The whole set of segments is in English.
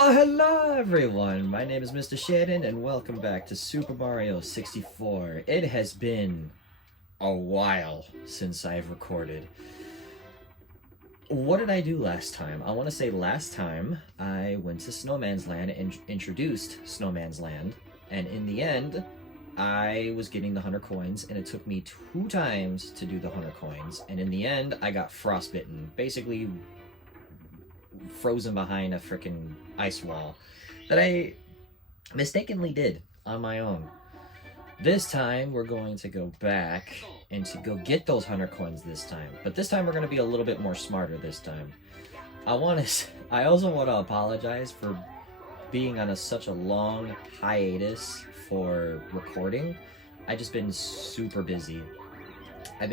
Oh, hello everyone! My name is Mr. Shannon and welcome back to Super Mario 64. It has been a while since I've recorded. What did I do last time? I want to say last time I went to Snowman's Land and introduced Snowman's Land, and in the end, I was getting the 100 coins, and it took me 2 times to do the 100 coins, and in the end, I got frostbitten. Basically, frozen behind a freaking ice wall that I mistakenly did on my own. This time we're going to go back and to go get those 100 coins this time. But this time we're going to be a little bit more smarter this time. I also want to apologize for being on such a long hiatus for recording. I've just been super busy. I've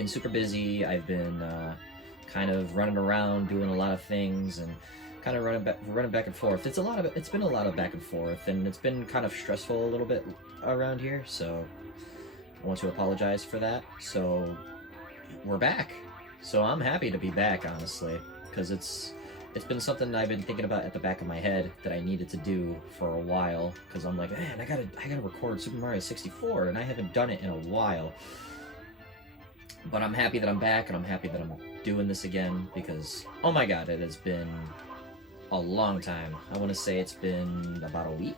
been kind of running around doing a lot of things and kind of running back and forth. It's been a lot of back and forth, and it's been kind of stressful a little bit around here, so I want to apologize for that. So we're back. So I'm happy to be back, honestly, because it's been something I've been thinking about at the back of my head that I needed to do for a while, because I'm like, man, I gotta record Super Mario 64, and I haven't done it in a while. But I'm happy that I'm back, and I'm happy that I'm doing this again, because, oh my god, it has been a long time. I want to say it's been about a week,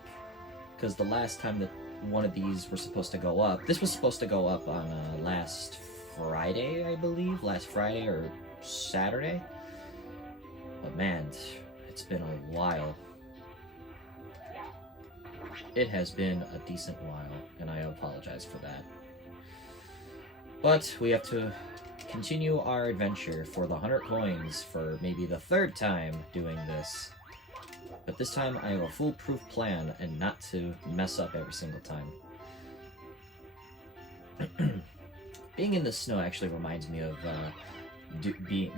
because the last time that one of these were supposed to go up, this was supposed to go up on last Friday, I believe, last Friday or Saturday, but man, it's been a while. It has been a decent while, and I apologize for that. But we have to continue our adventure for the 100 coins for maybe the 3rd time doing this. But this time I have a foolproof plan and not to mess up every single time. Being in the snow actually reminds me of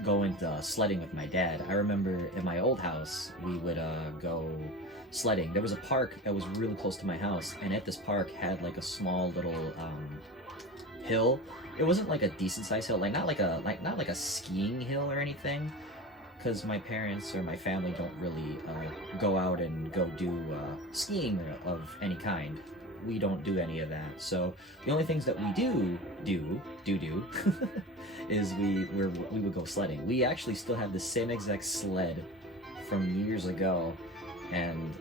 going sledding with my dad. I remember in my old house we would go sledding. There was a park that was really close to my house, and at this park had like a small little hill. It wasn't like a decent sized hill, not like a skiing hill or anything, because my parents or my family don't really go out and go do skiing of any kind. We don't do any of that. So the only things that we do is we would go sledding. We actually still have the same exact sled from years ago, and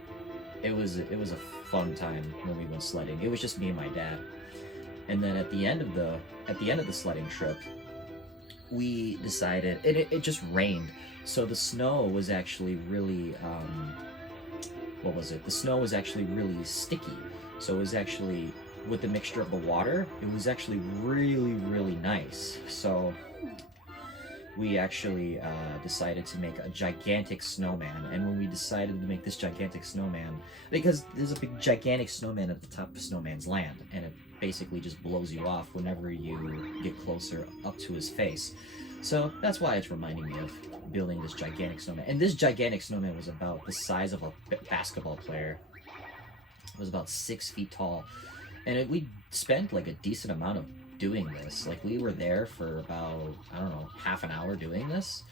it was a fun time when we went sledding. It was just me and my dad. And then at the end of the sledding trip, we decided it just rained, so the snow was actually really the snow was actually really sticky. So it was actually, with the mixture of the water, it was actually really nice. So we actually decided to make a gigantic snowman. And when we decided to make this gigantic snowman, because there's a big gigantic snowman at the top of Snowman's Land, and it basically just blows you off whenever you get closer up to his face. So that's why it's reminding me of building this gigantic snowman. And this gigantic snowman was about the size of a basketball player. It was about 6 feet tall. And we spent like a decent amount of doing this. Like, we were there for about, I don't know, half an hour doing this.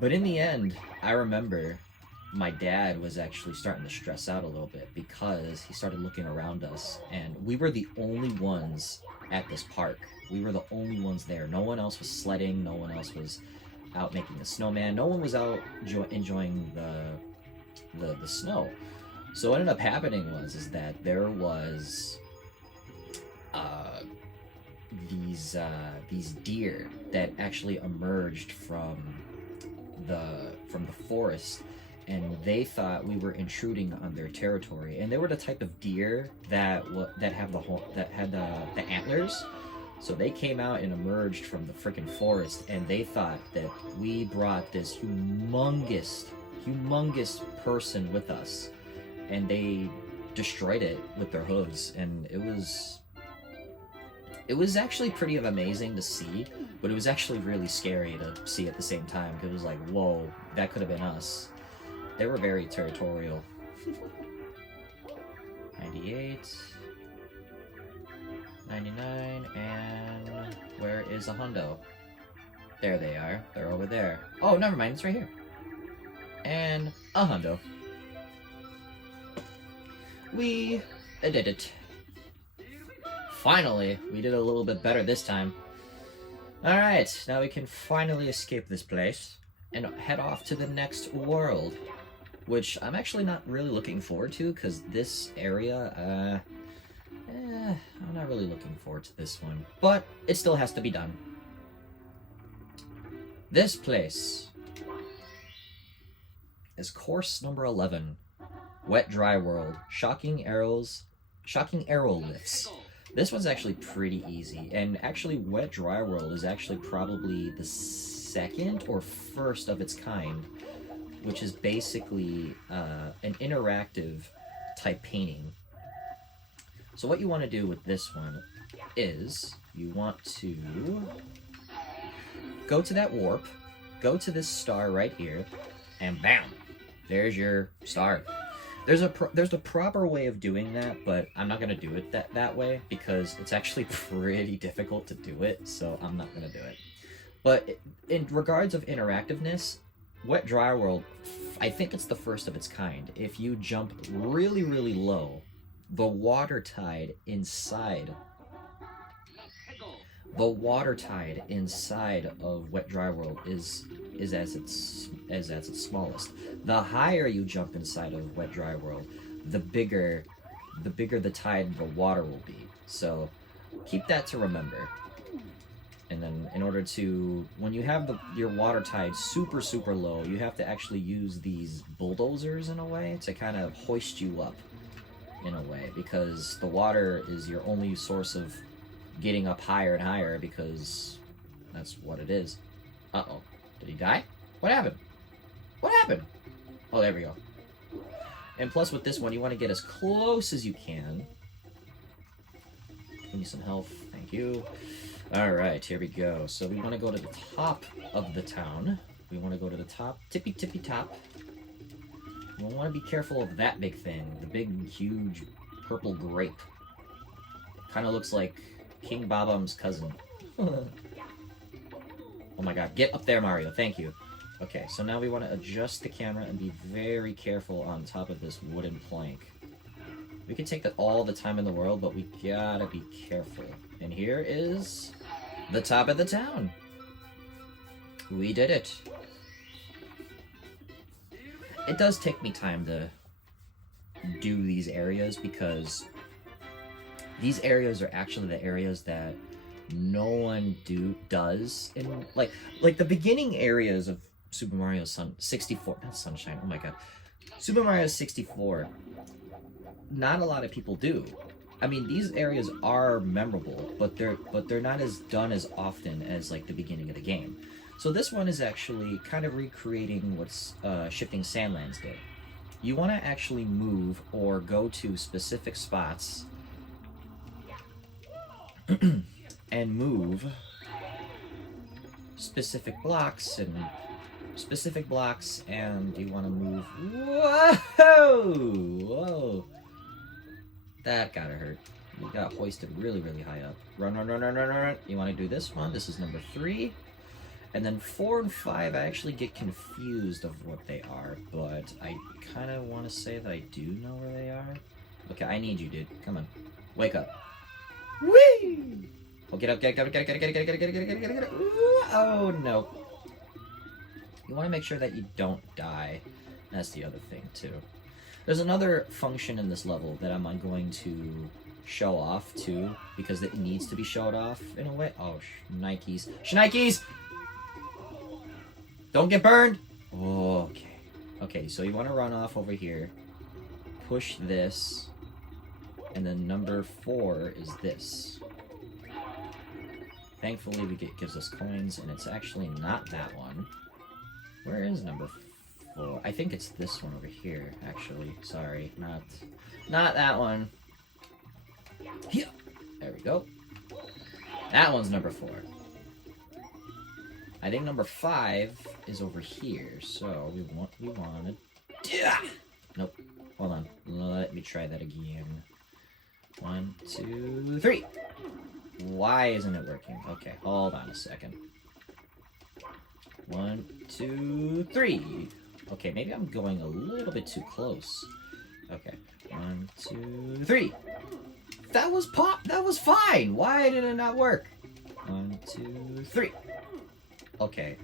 But in the end, I remember my dad was actually starting to stress out a little bit, because he started looking around us, and we were the only ones at this park. We were the only ones there. No one else was sledding. No one else was out making a snowman. No one was out enjoying the snow. So what ended up happening is that there was these deer that actually emerged from the forest, and they thought we were intruding on their territory. And they were the type of deer that had the antlers. So they came out and emerged from the freaking forest, and they thought that we brought this humongous person with us, and they destroyed it with their hooves. And it was actually pretty amazing to see, but it was actually really scary to see at the same time, because it was like, whoa, that could have been us. They were very territorial. 98, 99, and where is a hundo? There they are. They're over there. Oh, never mind. It's right here. And a hundo. We did it. Finally, we did a little bit better this time. Alright, now we can finally escape this place and head off to the next world. Which I'm actually not really looking forward to, because this area, I'm not really looking forward to this one. But it still has to be done. This place is course number 11. Wet Dry World. Shocking arrow lifts. This one's actually pretty easy, and actually Wet Dry World is actually probably the second or first of its kind, which is basically an interactive type painting. So what you want to do with this one is you want to go to that warp, go to this star right here, and bam, there's your star. There's a proper way of doing that, but I'm not gonna do it that way because it's actually pretty difficult to do it, so I'm not gonna do it. But in regards of interactiveness, Wet Dry World, I think it's the first of its kind. If you jump really, really low, the water tide inside of Wet Dry World is at its smallest. The higher you jump inside of Wet Dry World, the bigger the tide the water will be. So keep that to remember. And then in order to, when you have your water tide super, super low, you have to actually use these bulldozers in a way to kind of hoist you up in a way, because the water is your only source of getting up higher and higher, because that's what it is. Uh-oh. Did he die? What happened? What happened? Oh, there we go. And plus with this one, you want to get as close as you can. Give me some health. Thank you. Alright, here we go. So we want to go to the top of the town. We want to go to the top, tippy top. We want to be careful of that big thing. The big, huge purple grape. Kind of looks like King Babam's cousin. Oh my god, get up there, Mario. Thank you. Okay, so now we want to adjust the camera and be very careful on top of this wooden plank. We can take that all the time in the world, but we gotta be careful. And here is the top of the town. We did it. It does take me time to do these areas, because these areas are actually the areas that no one does in like the beginning areas of Super Mario 64, not Sunshine, oh my god. Super Mario 64, not a lot of people do. I mean, these areas are memorable, but they're not as done as often as like the beginning of the game. So this one is actually kind of recreating what's Shifting Sandlands did. You want to actually move or go to specific spots and move specific blocks, and you want to move. Whoa! That gotta hurt. You got hoisted really, really high up. Run. You want to do this one. This is number 3. And then 4 and 5, I actually get confused of what they are, but I kind of want to say that I do know where they are. Okay, I need you, dude. Come on. Wake up. Whee! Oh, get up. Oh, no. You want to make sure that you don't die. That's the other thing, too. There's another function in this level that I'm going to show off, too, because it needs to be showed off in a way. Oh, Shnikes. Shnikes! Don't get burned! Okay. Okay, so you want to run off over here. Push this. And then number 4 is this. Thankfully, gives us coins, and it's actually not that one. Where is number 4? I think it's this one over here, actually. Sorry, not that one. Here. There we go. That one's number 4. I think number 5 is over here, so we wanted. Nope. Hold on. Let me try that again. 1, 2, 3. Why isn't it working? Okay, hold on a second. 1, 2, 3. Okay, maybe I'm going a little bit too close. Okay. 1, 2, 3. That was that was fine. Why did it not work? 1, 2, 3. Okay.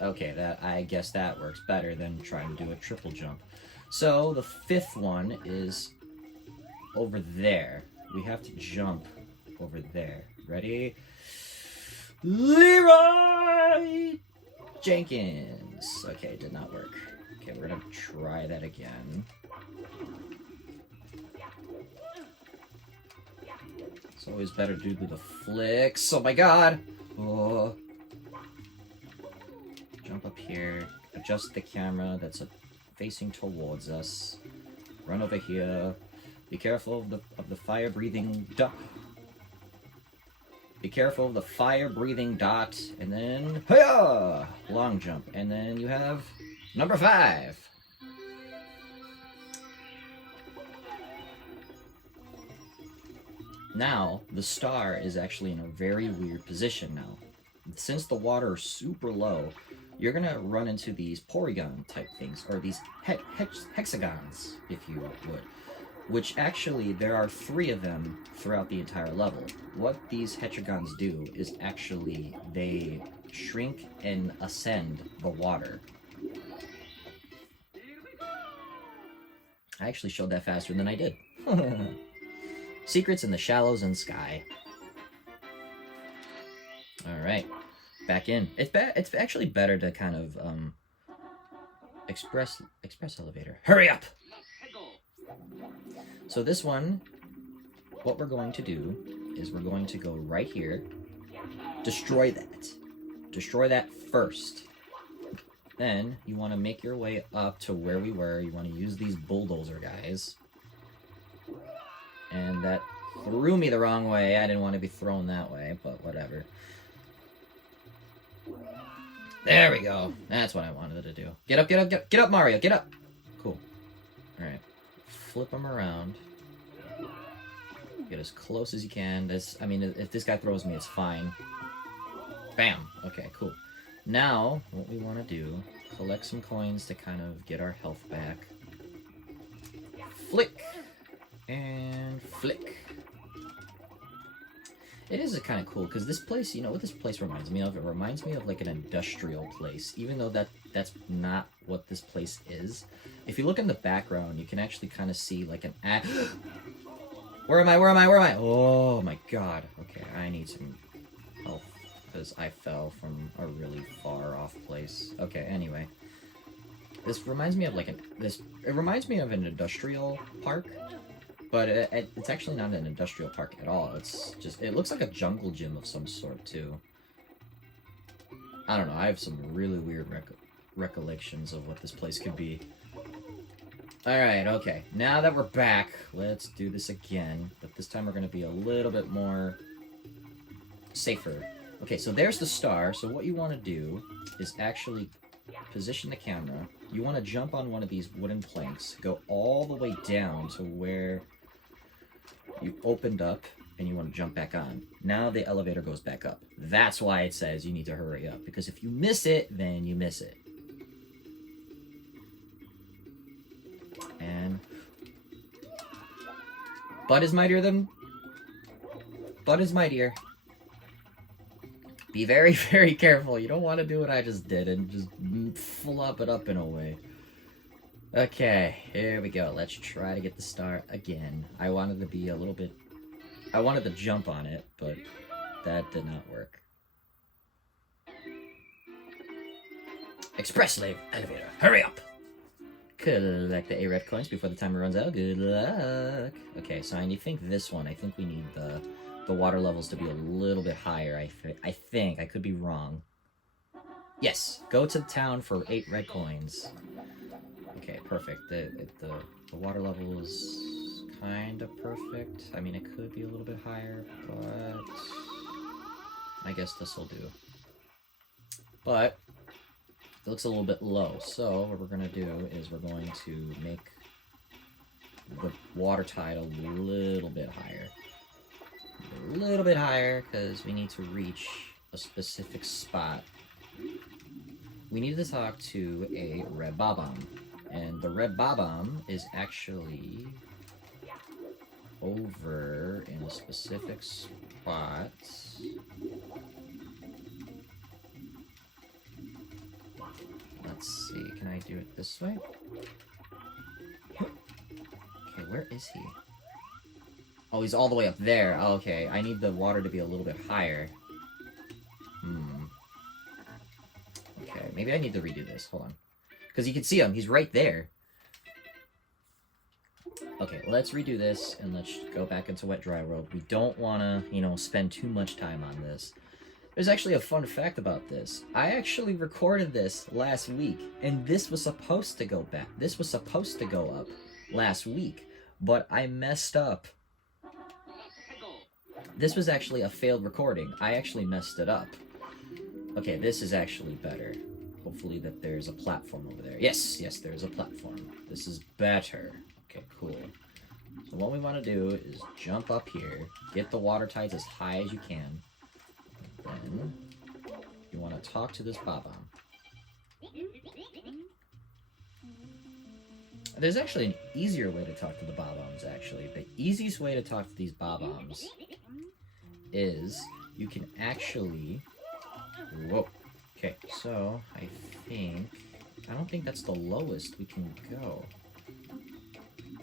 Okay, I guess that works better than trying to do a triple jump. So the 5th one is over there. We have to jump over there. Ready? Leroy Jenkins. Okay, did not work. Okay, we're gonna try that again. It's always better to do the flicks. Oh my god! Oh. Jump up here. Adjust the camera that's facing towards us. Run over here. Be careful of the fire-breathing dot. Be careful of the fire-breathing dot, and then hiya! Long jump, and then you have number 5. Now the star is actually in a very weird position now. Since the water is super low, you're gonna run into these porygon type things, or these hexagons, if you would. Which actually, there are 3 of them throughout the entire level. What these hexagons do is actually, they shrink and ascend the water. I actually showed that faster than I did. Secrets in the shallows and sky. Alright, back in. It's actually better to kind of, express elevator. Hurry up! So this one, what we're going to do is we're going to go right here, destroy that. Destroy that first. Then you want to make your way up to where we were. You want to use these bulldozer guys. And that threw me the wrong way. I didn't want to be thrown that way, but whatever. There we go. That's what I wanted to do. Get up, get up, get up, Mario, get up! Cool. Alright. Flip them around. Get as close as you can. I mean, if this guy throws me, it's fine. Bam! Okay, cool. Now, what we want to do, collect some coins to kind of get our health back. Flick! And flick. It is kind of cool, because this place, you know what this place reminds me of? It reminds me of like an industrial place, even though that's not what this place is. If you look in the background, you can actually kind of see like an Where am I? Where am I? Where am I? Oh my god. Okay, I need some health, because I fell from a really far off place. Okay, anyway. This reminds me of like it reminds me of an industrial park. But it's actually not an industrial park at all. It's just, it looks like a jungle gym of some sort, too. I don't know, I have some really weird recollections of what this place could be. Alright, okay. Now that we're back, let's do this again. But this time we're going to be a little bit more safer. Okay, so there's the star. So what you want to do is actually position the camera. You want to jump on one of these wooden planks, go all the way down to where you opened up, and you want to jump back on. Now the elevator goes back up. That's why it says you need to hurry up, because if you miss it, then you miss it. And Bud is mightier than... Bud is mightier. Be very, very careful. You don't want to do what I just did and just flop it up in a way. Okay, here we go. Let's try to get the star again. I wanted to be a little bit... I wanted to jump on it, but that did not work. Express elevator. Hurry up! Collect the 8 red coins before the timer runs out. Good luck. Okay, so I think this one, I think we need the water levels to be a little bit higher, I think. I could be wrong. Yes, go to the town for 8 red coins. Okay, perfect. The water level is kind of perfect. I mean, it could be a little bit higher, but I guess this will do. But it looks a little bit low, so what we're going to do is we're going to make the water tide a little bit higher. A little bit higher, because we need to reach a specific spot. We need to talk to a red Bob-omb. And the red Bob-omb is actually over in a specific spot. Let's see, can I do it this way? Okay, where is he? Oh, he's all the way up there. Oh, okay, I need the water to be a little bit higher. Okay, maybe I need to redo this. Hold on. Because you can see him. He's right there. Okay, let's redo this, and let's go back into wet dry world. We don't want to, you know, spend too much time on this. There's actually a fun fact about this. I actually recorded this last week, and this was supposed to go back. This was supposed to go up last week, but I messed up. This was actually a failed recording. I actually messed it up. Okay, this is actually better. Hopefully that there's a platform over there. Yes, yes, there's a platform. This is better. Okay, cool. So what we want to do is jump up here, get the water tides as high as you can. Then you want to talk to this Bob-omb. There's actually an easier way to talk to the Bob-ombs, actually. The easiest way to talk to these Bob-ombs is you can actually... Whoa. Okay, so I don't think that's the lowest we can go.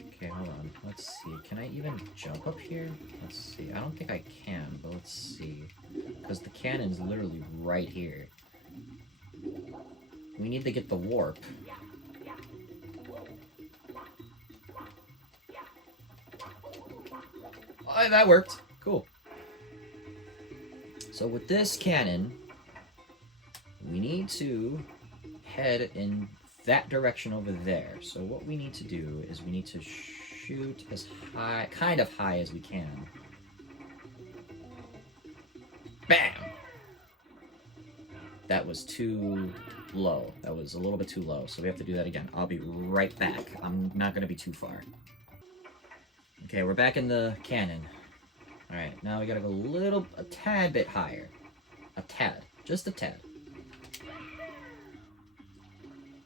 Okay, hold on. Let's see. Can I even jump up here? Let's see. I don't think I can, but let's see. Because the cannon's literally right here. We need to get the warp. Oh, that worked. Cool. So with this cannon, we need to head in that direction over there. So what we need to do is we need to shoot as high, kind of high as we can. Bam! That was too low. That was a little bit too low, so we have to do that again. I'll be right back. I'm not going to be too far. Okay, we're back in the cannon. Alright, now we gotta go a tad bit higher. A tad. Just a tad.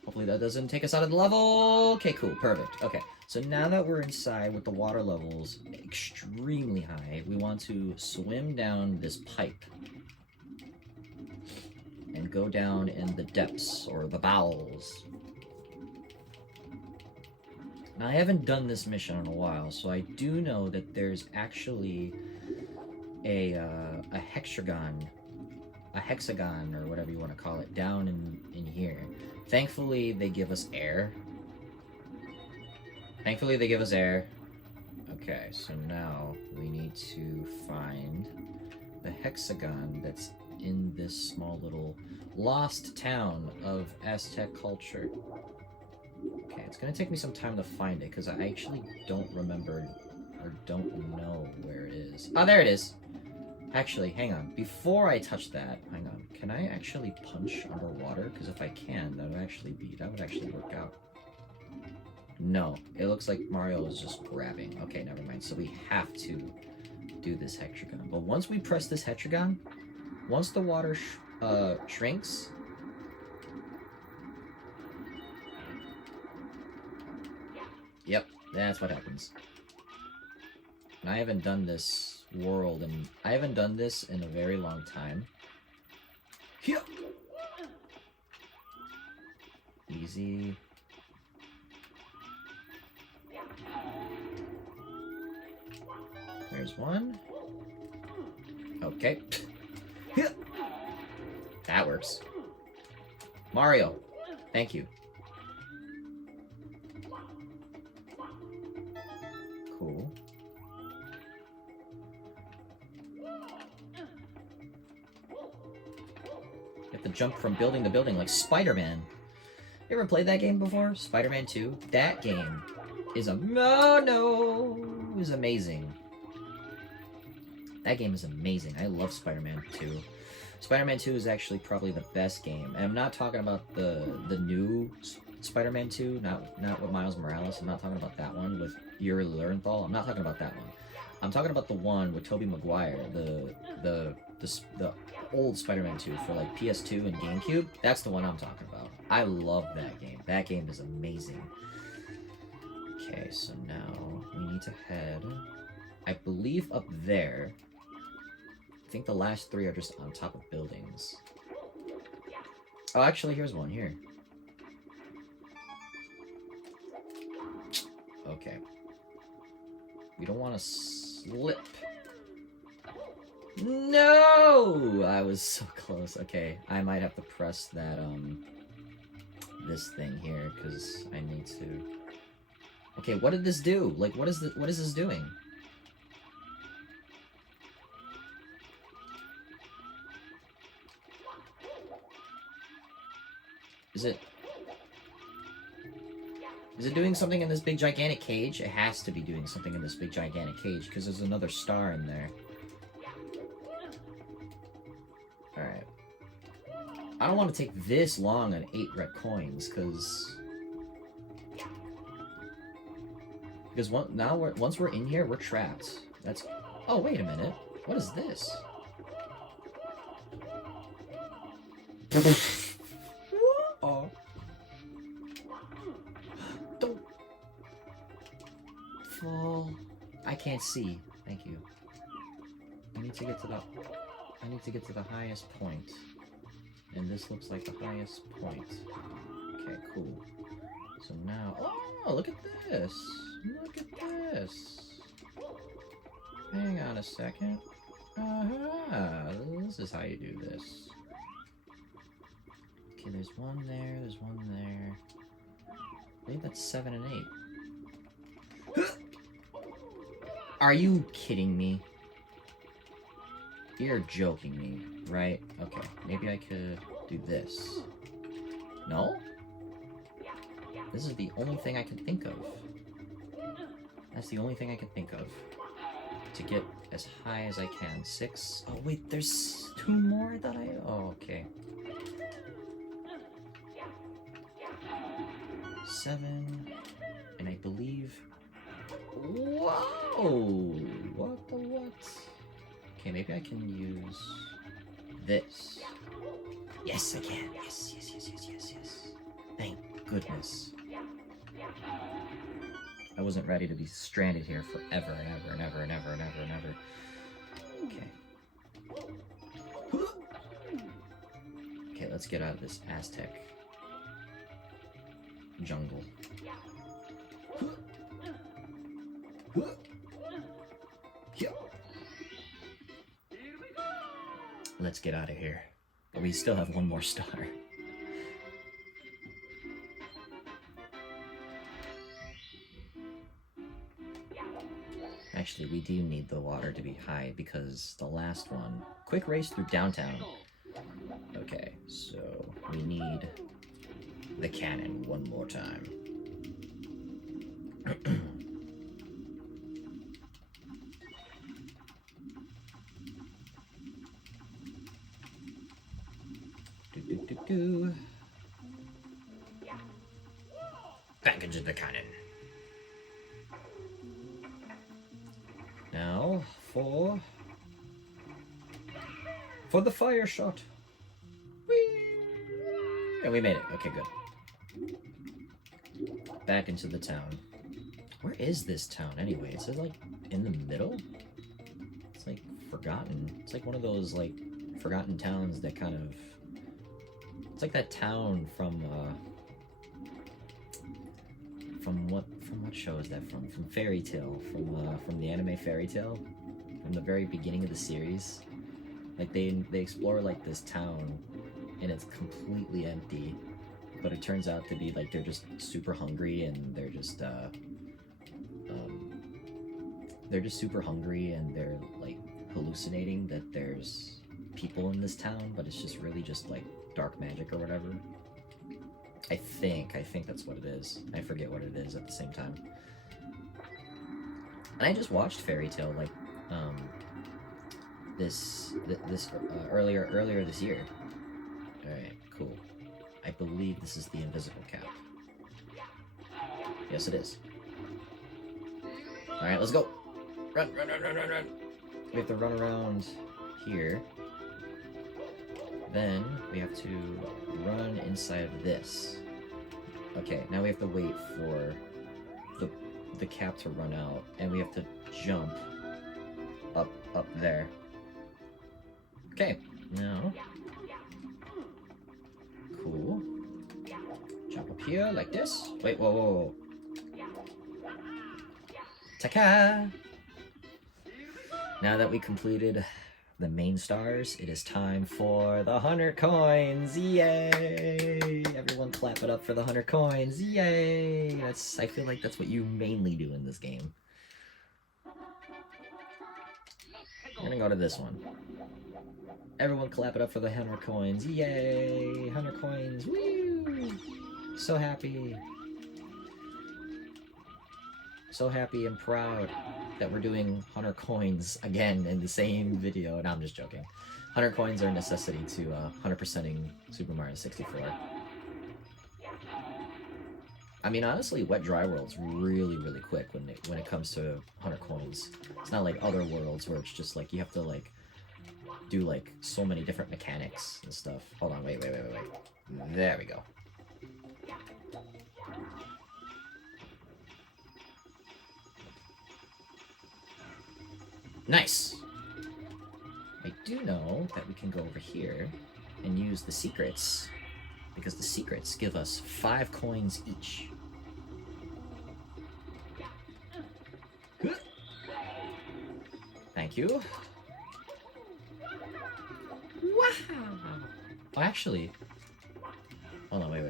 Hopefully that doesn't take us out of the level. Okay, cool. Perfect. Okay, so now that we're inside with the water levels extremely high, we want to swim down this pipe. And go down in the depths, or the bowels. Now, I haven't done this mission in a while, so I do know that there's actually a hexagon, or whatever you want to call it, down in here. Thankfully, they give us air. Okay, so now we need to find the hexagon that's in this small little lost town of Aztec culture. Okay, it's gonna take me some time to find it, because I actually don't remember, or don't know where it is. Oh, there it is! Actually, hang on. Before I touch that, hang on. Can I actually punch underwater? Because if I can, that would actually work out. No, it looks like Mario is just grabbing. Okay, never mind. So we have to do this hexagon. But once we press this hexagon, once the water shrinks, yep, that's what happens. And I haven't done this world, and I haven't done this in a very long time. Here. Easy. There's one. Okay. Here. That works. Mario, thank you. Cool. You have to jump from building to building like Spider-Man. You ever played that game before? Spider-Man 2? That game is is amazing. That game is amazing. I love Spider-Man 2. Spider-Man 2 is actually probably the best game. And I'm not talking about the new Spider-Man 2, not with Miles Morales. I'm not talking about that one with Yuri Lowenthal. I'm not talking about that one. I'm talking about the one with Tobey Maguire, the old Spider-Man 2 for like PS2 and GameCube. That's the one I'm talking about. I love that game. That game is amazing. Okay, so now we need to head, I believe, up there. I think the last 3 are just on top of buildings. Oh, actually, here's one here. Okay. We don't want to slip. No! I was so close. Okay, I might have to press that, this thing here, because I need to... Okay, what did this do? Like, what is this doing? Is it doing something in this big gigantic cage? It has to be doing something in this big gigantic cage, because there's another star in there. Alright. I don't want to take this long on 8 red coins, because once we're in here, we're trapped. That's... Oh, wait a minute. What is this? Oh. Don't fall. I can't see. Thank you. I need to get to the highest point. And this looks like the highest point. Okay, cool. So now... Oh, look at this! Look at this! Hang on a second. This is how you do this. Okay, there's one there, there's one there. I believe that's 7 and 8. Are you kidding me? You're joking me, right? Okay, maybe I could do this. No? This is the only thing I can think of. That's the only thing I can think of. To get as high as I can. 6. Oh wait, there's 2 more that I... Oh, okay. 7. And I believe... Whoa! What the what? Okay, maybe I can use this. Yes, I can. Yes, yes, yes, yes, yes, yes. Thank goodness. I wasn't ready to be stranded here forever and ever and ever and ever and ever and ever. Okay. Okay, let's get out of this Aztec jungle. Let's get out of here. But we still have 1 more star. Actually, we do need the water to be high because the last one... Quick race through downtown. Okay, so we need the cannon 1 more time. Back into the cannon. Now for the fire shot. Whee! And we made it. Okay, good. Back into the town. Where is this town anyway? Is it like in the middle? It's like forgotten. It's like one of those like forgotten towns that kind of... It's like that town from what show is that from? From Fairy Tale, from the anime Fairy Tale, from the very beginning of the series. Like they explore like this town, and it's completely empty, but it turns out to be like they're just super hungry and they're just super hungry and they're like hallucinating that there's people in this town, but it's just really just like dark magic or whatever. I think that's what it is. I forget what it is at the same time. And I just watched Fairy Tale like earlier this year. All right, cool. I believe this is the invisible cap. Yes, it is. All right, let's go. Run, run, run, run, run, run. We have to run around here. Then we have to run inside of this. Okay, now we have to wait for the cap to run out, and we have to jump up there. Okay, now cool. Jump up here like this. Wait, whoa, whoa, whoa. Taka! Now that we completed the main stars, it is time for the 100 coins! Yay! Everyone clap it up for the 100 coins! Yay! I feel like that's what you mainly do in this game. We're gonna go to this one. Everyone clap it up for the 100 coins! Yay! 100 coins! Woo! So happy! So happy and proud that we're doing 100 coins again in the same video. No, I'm just joking. 100 coins are a necessity to 100%ing Super Mario 64. I mean, honestly, Wet Dry World's really, really quick when it comes to 100 coins. It's not like other worlds where it's just like you have to like do like so many different mechanics and stuff. Hold on, wait. There we go. Nice! I do know that we can go over here and use the secrets, because the secrets give us 5 coins each. Thank you. Wow! Oh, actually... Hold on, wait.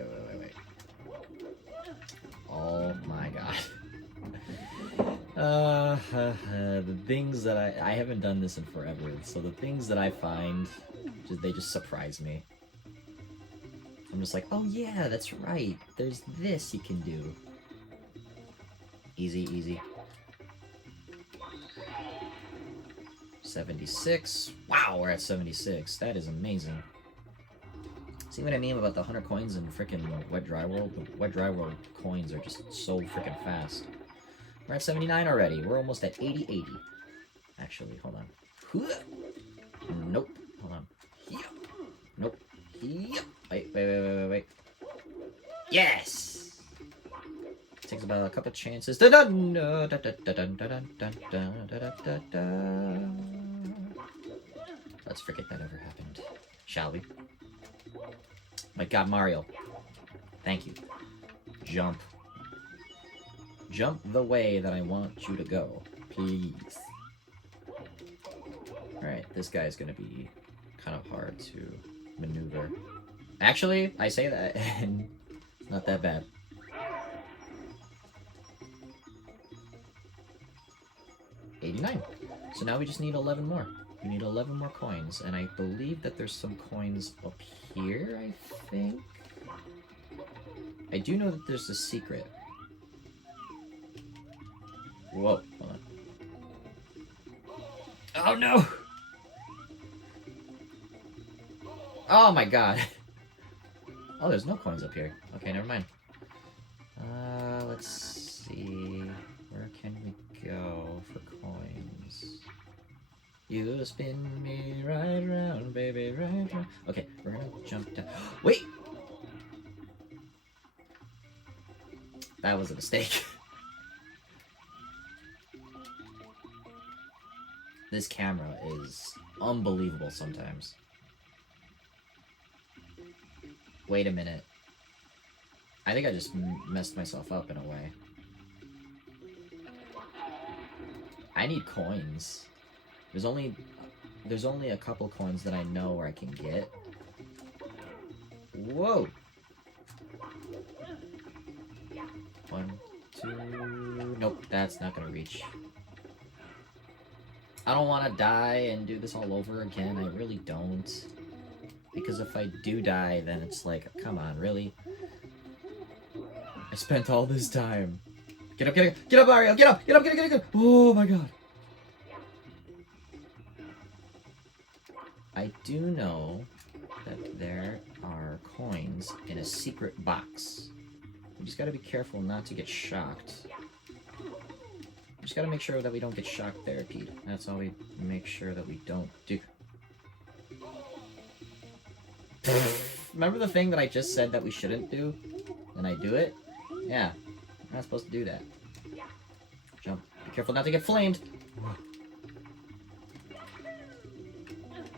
Oh my god. The things that I haven't done this in forever, so the things that I find, they just surprise me. I'm just like, oh yeah, that's right, there's this you can do. Easy, easy. 76. Wow, we're at 76. That is amazing. See what I mean about the 100 coins in frickin' Wet Dry World? The Wet Dry World coins are just so frickin' fast. We're at 79 already. We're almost at 80. Actually, hold on. Nope. Hold on. Nope. Wait. Yes! Takes about a couple chances. Let's forget that ever happened. Shall we? My god, Mario. Thank you. Jump. Jump the way that I want you to go, please. Alright, this guy's gonna be kind of hard to maneuver. Actually, I say that, and it's not that bad. $89. So now we just need 11 more. We need 11 more coins, and I believe that there's some coins up here, I think? I do know that there's a secret. Whoa, hold on. Oh no! Oh my god. Oh, there's no coins up here. Okay, never mind. Let's see. Where can we go for coins? You spin me right around, baby, right around. Okay, we're gonna jump down. Wait! That was a mistake. This camera is unbelievable sometimes. Wait a minute. I think I just messed myself up in a way. I need coins. There's only a couple coins that I know where I can get. Whoa! 1, 2... Nope, that's not gonna reach. I don't want to die and do this all over again. I really don't. Because if I do die, then it's like, come on, really? I spent all this time. Get up, Mario! Get up! Oh my god! I do know that there are coins in a secret box. You just gotta be careful not to get shocked. Just gotta make sure that we don't get shock therapied. That's all we make sure that we don't do. Remember the thing that I just said that we shouldn't do? And I do it? Yeah. I'm not supposed to do that. Jump. Be careful not to get flamed.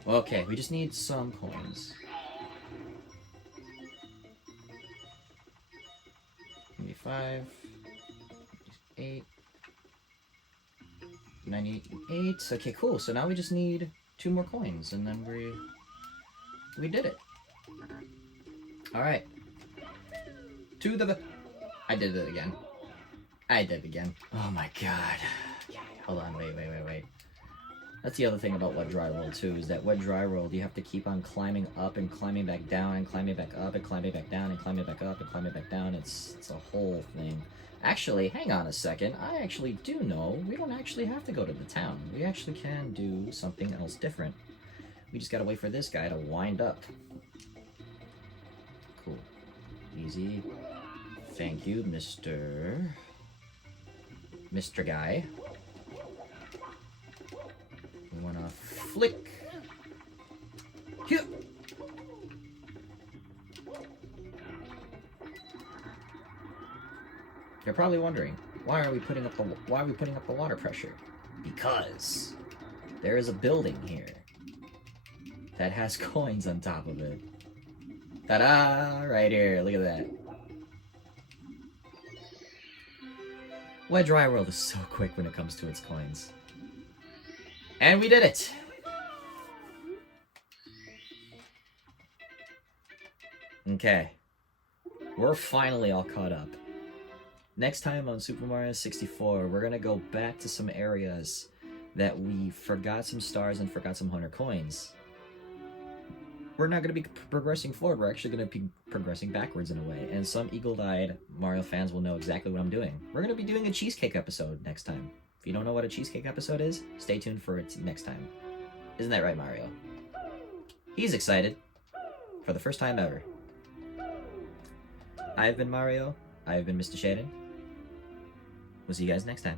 Okay, we just need some coins. Maybe 5, 8, 98. Okay, cool. So now we just need 2 more coins, and then we did it. All right. To the... I did it again. I did it again. Oh my god. Hold on, wait. That's the other thing about Wet Dry World too, is that Wet Dry World, you have to keep on climbing up and climbing back down and climbing back up and climbing back down and climbing back up and climbing back down. It's a whole thing. Actually, hang on a second. I actually do know we don't actually have to go to the town. We actually can do something else different. We just gotta wait for this guy to wind up. Cool. Easy. Thank you, Mr. Guy. We wanna flick. Here. You're probably wondering, why are we putting up the water pressure? Because there is a building here that has coins on top of it. Ta-da! Right here, look at that. Wet Dry World is so quick when it comes to its coins. And we did it! Okay. We're finally all caught up. Next time on Super Mario 64, we're gonna go back to some areas that we forgot some stars and forgot some 100 coins. We're not gonna be progressing forward, we're actually gonna be progressing backwards in a way, and some eagle-eyed Mario fans will know exactly what I'm doing. We're gonna be doing a cheesecake episode next time. If you don't know what a cheesecake episode is, stay tuned for it next time. Isn't that right, Mario? He's excited. For the first time ever. I've been Mario. I've been Mr. Shaden. We'll see you guys next time.